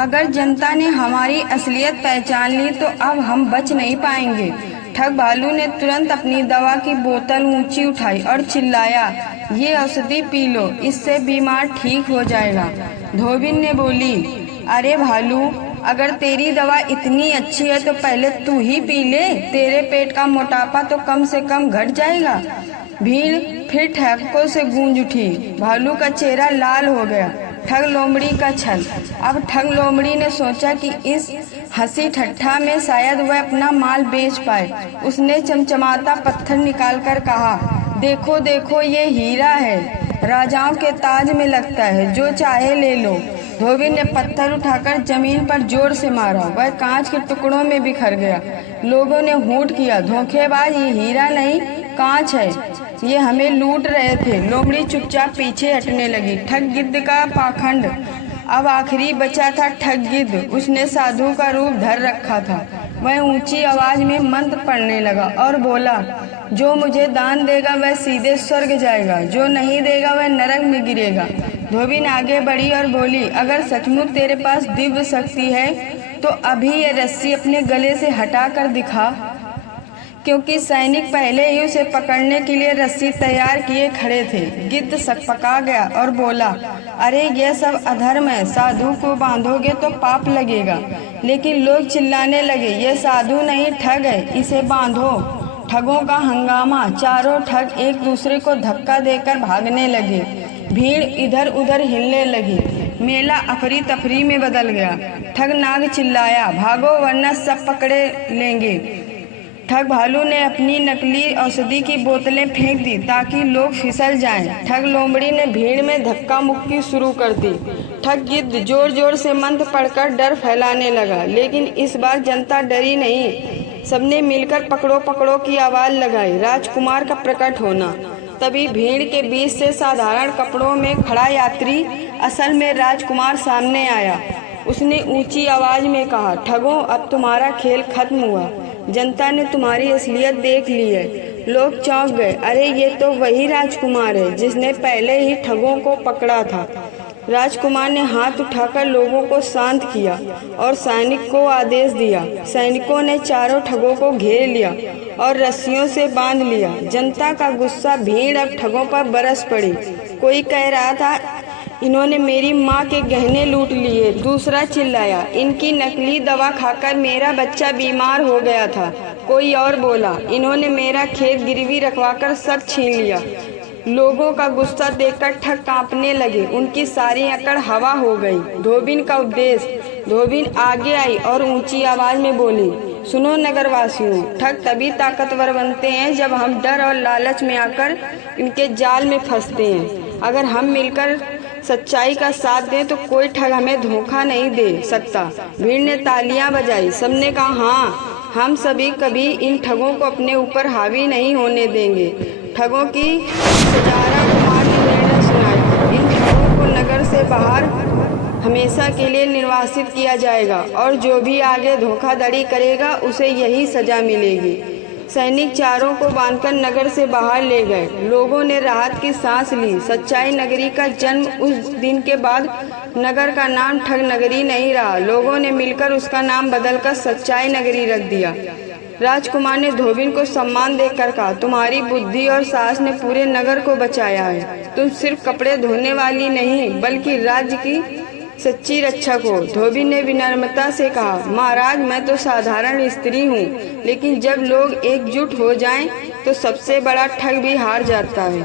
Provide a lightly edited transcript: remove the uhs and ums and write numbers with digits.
अगर जनता ने हमारी असलियत पहचान ली तो अब हम बच नहीं पाएंगे। ठग भालू ने तुरंत अपनी दवा की बोतल ऊंची उठाई और चिल्लाया, ये औषधि पी लो, इससे बीमार ठीक हो जाएगा। धोबिन ने बोली, अरे भालू, अगर तेरी दवा इतनी अच्छी है तो पहले तू ही पी ले, तेरे पेट का मोटापा तो कम से कम घट जाएगा। भीड़ फिर ठहकों से गूंज उठी। भालू का चेहरा लाल हो गया। ठग लोमड़ी का छल। अब ठग लोमड़ी ने सोचा कि इस हंसी ठट्ठा में शायद वह अपना माल बेच पाए। उसने चमचमाता पत्थर निकालकर कहा, देखो देखो, ये हीरा है, राजाओं के ताज में लगता है, जो चाहे ले लो। धोबी ने पत्थर उठाकर जमीन पर जोर से मारा। वह कांच के टुकड़ों में बिखर गया। लोगों ने होंठ किया, धोखेबाज, ये हीरा नहीं कांच है, ये हमें लूट रहे थे। लोमड़ी चुपचाप पीछे हटने लगी। ठग गिद्ध का पाखंड। अब आखिरी बचा था ठग गिद्ध। उसने साधु का रूप धर रखा था। वह ऊंची आवाज में मंत्र पढ़ने लगा और बोला, जो मुझे दान देगा वह सीधे स्वर्ग जाएगा, जो नहीं देगा वह नरक में गिरेगा। धोबिन आगे बढ़ी और बोली, अगर सचमुच तेरे पास दिव्य शक्ति है तो अभी ये रस्सी अपने गले से हटा कर दिखा। क्योंकि सैनिक पहले ही उसे पकड़ने के लिए रस्सी तैयार किए खड़े थे। गिद्ध सकपका गया और बोला, अरे यह सब अधर्म है, साधु को बांधोगे तो पाप लगेगा। लेकिन लोग चिल्लाने लगे, यह साधु नहीं ठग है, इसे बांधो। ठगों का हंगामा। चारों ठग एक दूसरे को धक्का देकर भागने लगे। भीड़ इधर उधर हिलने लगी। मेला अफरी तफरी में बदल गया। ठग नाग चिल्लाया, भागो वरना सब पकड़े लेंगे। ठग भालू ने अपनी नकली औषधि की बोतलें फेंक दी ताकि लोग फिसल जाएं। ठग लोमड़ी ने भीड़ में धक्का मुक्की शुरू कर दी। ठग गिद्ध जोर जोर से मंत्र पढ़कर डर फैलाने लगा। लेकिन इस बार जनता डरी नहीं। सबने मिलकर पकड़ो पकड़ो की आवाज लगाई। राजकुमार का प्रकट होना। तभी भीड़ के बीच से साधारण कपड़ों में खड़ा यात्री, असल में राजकुमार, सामने आया। उसने ऊंची आवाज में कहा, ठगों, अब तुम्हारा खेल खत्म हुआ। जनता ने तुम्हारी असलियत देख ली है। लोग चौंक गए। अरे ये तो वही राजकुमार है जिसने पहले ही ठगों को पकड़ा था। राजकुमार ने हाथ उठाकर लोगों को शांत किया और सैनिक को आदेश दिया। सैनिकों ने चारों ठगों को घेर लिया और रस्सियों से बांध लिया। जनता का गुस्सा, भीड़ अब ठगों पर बरस पड़ी। कोई कह रहा था, इन्होंने मेरी माँ के गहने लूट लिए। दूसरा चिल्लाया, इनकी नकली दवा खाकर मेरा बच्चा बीमार हो गया था। कोई और बोला, इन्होंने मेरा खेत गिरवी रखवाकर सब छीन लिया। लोगों का गुस्सा देखकर ठग कांपने लगे। उनकी सारी अकड़ हवा हो गई। धोबिन का उपदेश। धोबिन आगे आई और ऊंची आवाज में बोली, सुनो नगरवासियों, ठग तभी ताकतवर बनते हैं जब हम डर और लालच में आकर इनके जाल में फंसते हैं। अगर हम मिलकर सच्चाई का साथ दें तो कोई ठग हमें धोखा नहीं दे सकता। भीड़ ने तालियां बजाई। सबने कहा, हाँ, हम सभी कभी इन ठगों को अपने ऊपर हावी नहीं होने देंगे। ठगों की सजारा कुमार ने निर्णय सुनाई। इन ठगों को नगर से बाहर हमेशा के लिए निर्वासित किया जाएगा और जो भी आगे धोखाधड़ी करेगा उसे यही सजा मिलेगी। सैनिक चारों को बांधकर नगर से बाहर ले गए। लोगों ने राहत की सांस ली। सच्चाई नगरी का जन्म। उस दिन के बाद नगर का नाम ठग नगरी नहीं रहा। लोगों ने मिलकर उसका नाम बदलकर सच्चाई नगरी रख दिया। राजकुमार ने धोबिन को सम्मान देकर कहा, तुम्हारी बुद्धि और साहस ने पूरे नगर को बचाया है। तुम सिर्फ कपड़े धोने वाली नहीं बल्कि राज्य की सच्ची रक्षक हो। धोबी ने विनम्रता से कहा, महाराज, मैं तो साधारण स्त्री हूँ, लेकिन जब लोग एकजुट हो जाएं तो सबसे बड़ा ठग भी हार जाता है।